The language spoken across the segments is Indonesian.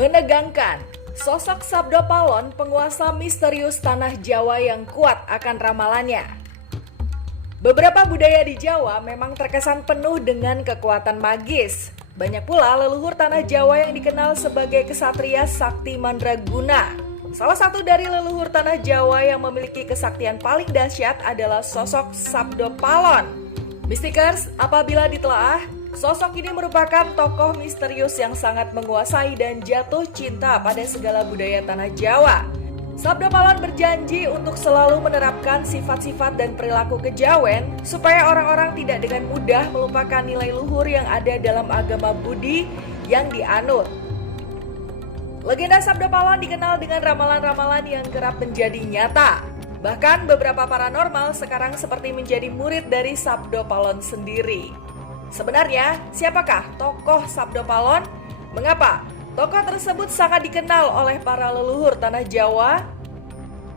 Menegangkan, sosok Sabdo Palon penguasa misterius tanah Jawa yang kuat akan ramalannya. Beberapa budaya di Jawa memang terkesan penuh dengan kekuatan magis. Banyak pula leluhur tanah Jawa yang dikenal sebagai kesatria sakti mandraguna. Salah satu dari leluhur tanah Jawa yang memiliki kesaktian paling dahsyat adalah sosok Sabdo Palon. Mistikers, apabila ditelaah, sosok ini merupakan tokoh misterius yang sangat menguasai dan jatuh cinta pada segala budaya tanah Jawa. Sabdo Palon berjanji untuk selalu menerapkan sifat-sifat dan perilaku kejawen supaya orang-orang tidak dengan mudah melupakan nilai luhur yang ada dalam agama Budi yang dianut. Legenda Sabdo Palon dikenal dengan ramalan-ramalan yang kerap menjadi nyata. Bahkan beberapa paranormal sekarang seperti menjadi murid dari Sabdo Palon sendiri. Sebenarnya, siapakah tokoh Sabdo Palon? Mengapa tokoh tersebut sangat dikenal oleh para leluhur tanah Jawa?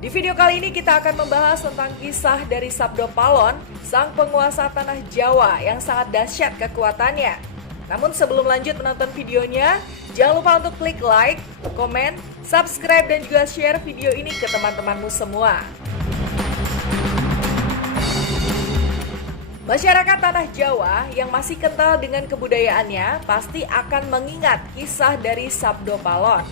Di video kali ini kita akan membahas tentang kisah dari Sabdo Palon, sang penguasa tanah Jawa yang sangat dahsyat kekuatannya. Namun sebelum lanjut menonton videonya, jangan lupa untuk klik like, komen, subscribe, dan juga share video ini ke teman-temanmu semua. Masyarakat tanah Jawa yang masih kental dengan kebudayaannya pasti akan mengingat kisah dari Sabdo Palon.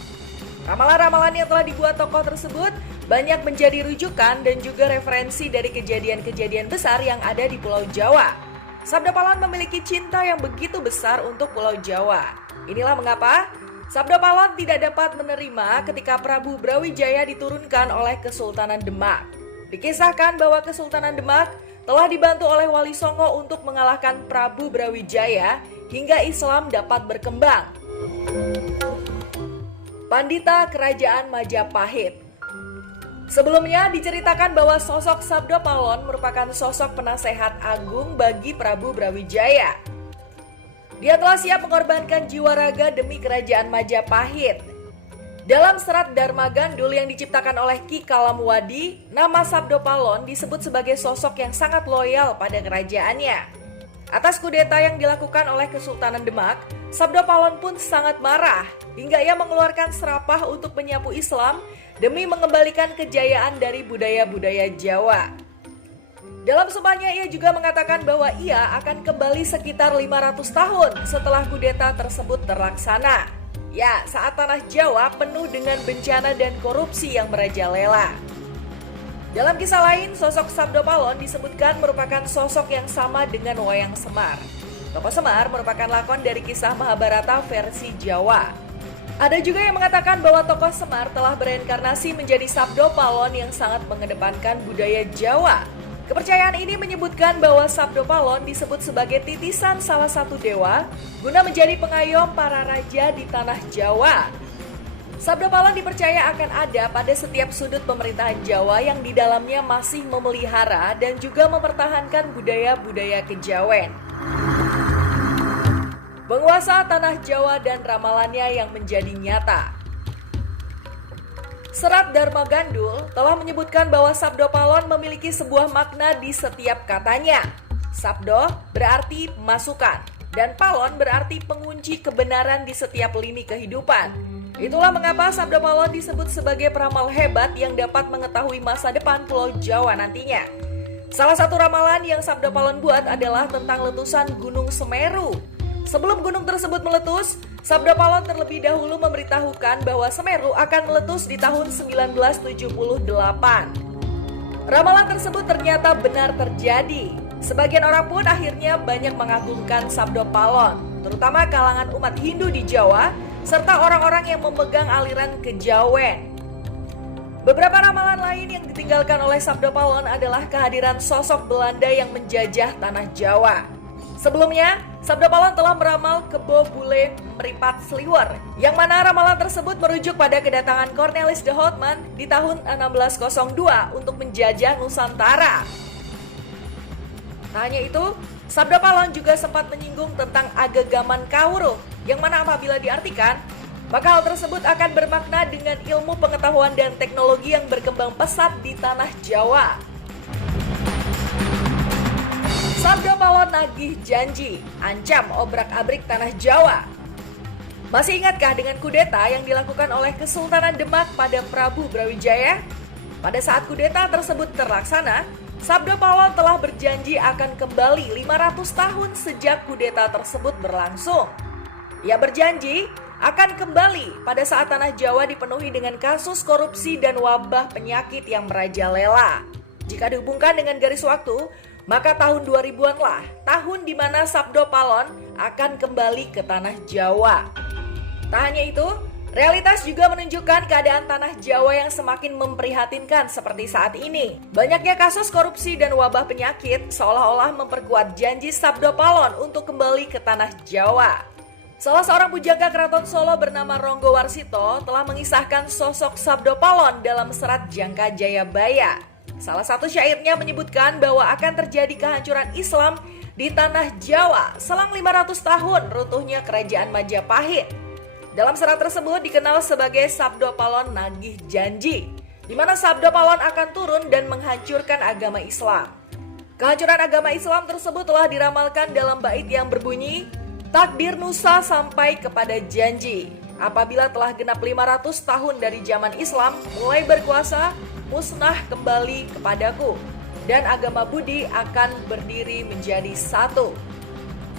Ramalan-ramalan yang telah dibuat tokoh tersebut banyak menjadi rujukan dan juga referensi dari kejadian-kejadian besar yang ada di Pulau Jawa. Sabdo Palon memiliki cinta yang begitu besar untuk Pulau Jawa. Inilah mengapa Sabdo Palon tidak dapat menerima ketika Prabu Brawijaya diturunkan oleh Kesultanan Demak. Dikisahkan bahwa Kesultanan Demak telah dibantu oleh Wali Songo untuk mengalahkan Prabu Brawijaya hingga Islam dapat berkembang. Pandita Kerajaan Majapahit. Sebelumnya diceritakan bahwa sosok Sabdo Palon merupakan sosok penasehat agung bagi Prabu Brawijaya. Dia telah siap mengorbankan jiwa raga demi Kerajaan Majapahit. Dalam serat Dharma Gandul yang diciptakan oleh Ki Kalamuwadi, nama Sabdo Palon disebut sebagai sosok yang sangat loyal pada kerajaannya. Atas kudeta yang dilakukan oleh Kesultanan Demak, Sabdo Palon pun sangat marah hingga ia mengeluarkan serapah untuk menyapu Islam demi mengembalikan kejayaan dari budaya-budaya Jawa. Dalam sumpahnya ia juga mengatakan bahwa ia akan kembali sekitar 500 tahun setelah kudeta tersebut terlaksana. Ya, saat tanah Jawa penuh dengan bencana dan korupsi yang merajalela. Dalam kisah lain, sosok Sabdo Palon disebutkan merupakan sosok yang sama dengan Wayang Semar. Tokoh Semar merupakan lakon dari kisah Mahabharata versi Jawa. Ada juga yang mengatakan bahwa tokoh Semar telah bereinkarnasi menjadi Sabdo Palon yang sangat mengedepankan budaya Jawa. Kepercayaan ini menyebutkan bahwa Sabdo Palon disebut sebagai titisan salah satu dewa guna menjadi pengayom para raja di tanah Jawa. Sabdo Palon dipercaya akan ada pada setiap sudut pemerintahan Jawa yang di dalamnya masih memelihara dan juga mempertahankan budaya-budaya kejawen. Penguasa tanah Jawa dan ramalannya yang menjadi nyata. Serat Dharma Gandul telah menyebutkan bahwa Sabdo Palon memiliki sebuah makna di setiap katanya. Sabdo berarti masukan, dan Palon berarti pengunci kebenaran di setiap lini kehidupan. Itulah mengapa Sabdo Palon disebut sebagai peramal hebat yang dapat mengetahui masa depan Pulau Jawa nantinya. Salah satu ramalan yang Sabdo Palon buat adalah tentang letusan Gunung Semeru. Sebelum gunung tersebut meletus, Sabdo Palon terlebih dahulu memberitahukan bahwa Semeru akan meletus di tahun 1978. Ramalan tersebut ternyata benar terjadi. Sebagian orang pun akhirnya banyak mengagungkan Sabdo Palon, terutama kalangan umat Hindu di Jawa, serta orang-orang yang memegang aliran kejawen. Beberapa ramalan lain yang ditinggalkan oleh Sabdo Palon adalah kehadiran sosok Belanda yang menjajah tanah Jawa. Sebelumnya, Sabdo Palon telah meramal Kebo Bule Meripat Sliwer, yang mana ramalan tersebut merujuk pada kedatangan Cornelis de Houtman di tahun 1602 untuk menjajah Nusantara. Tak hanya itu, Sabdo Palon juga sempat menyinggung tentang Agegaman Kawruh, yang mana apabila diartikan, maka hal tersebut akan bermakna dengan ilmu pengetahuan dan teknologi yang berkembang pesat di tanah Jawa. Sabdo Palon nagih janji, ancam obrak-abrik tanah Jawa. Masih ingatkah dengan kudeta yang dilakukan oleh Kesultanan Demak pada Prabu Brawijaya? Pada saat kudeta tersebut terlaksana, Sabdo Palon telah berjanji akan kembali 500 tahun sejak kudeta tersebut berlangsung. Ia berjanji akan kembali pada saat tanah Jawa dipenuhi dengan kasus korupsi dan wabah penyakit yang merajalela. Jika dihubungkan dengan garis waktu, maka tahun 2000-an lah tahun di mana Sabdo Palon akan kembali ke tanah Jawa. Tak hanya itu, realitas juga menunjukkan keadaan tanah Jawa yang semakin memprihatinkan seperti saat ini. Banyaknya kasus korupsi dan wabah penyakit seolah-olah memperkuat janji Sabdo Palon untuk kembali ke tanah Jawa. Salah seorang pujangga Keraton Solo bernama Ronggo Warsito telah mengisahkan sosok Sabdo Palon dalam serat Jangka Jayabaya. Salah satu syairnya menyebutkan bahwa akan terjadi kehancuran Islam di tanah Jawa selang 500 tahun runtuhnya Kerajaan Majapahit. Dalam serat tersebut dikenal sebagai Sabdo Palon Nagih Janji, di mana Sabdo Palon akan turun dan menghancurkan agama Islam. Kehancuran agama Islam tersebut telah diramalkan dalam bait yang berbunyi, takdir Nusa sampai kepada janji. Apabila telah genap 500 tahun dari zaman Islam mulai berkuasa, musnah kembali kepadaku, dan agama Budi akan berdiri menjadi satu.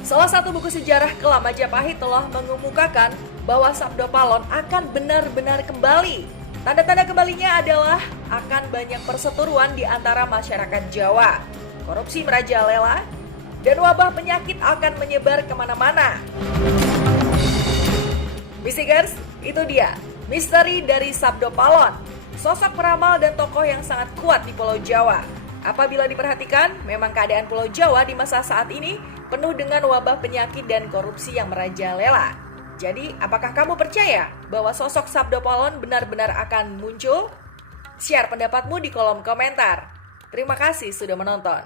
Salah satu buku sejarah kelam Majapahit telah mengemukakan bahwa Sabdo Palon akan benar-benar kembali. Tanda-tanda kembalinya adalah akan banyak perseteruan di antara masyarakat Jawa, korupsi merajalela, dan wabah penyakit akan menyebar kemana-mana. Misigers, itu dia misteri dari Sabdo Palon, sosok peramal dan tokoh yang sangat kuat di Pulau Jawa. Apabila diperhatikan, memang keadaan Pulau Jawa di masa saat ini penuh dengan wabah penyakit dan korupsi yang merajalela. Jadi, apakah kamu percaya bahwa sosok Sabdo Palon benar-benar akan muncul? Share pendapatmu di kolom komentar. Terima kasih sudah menonton.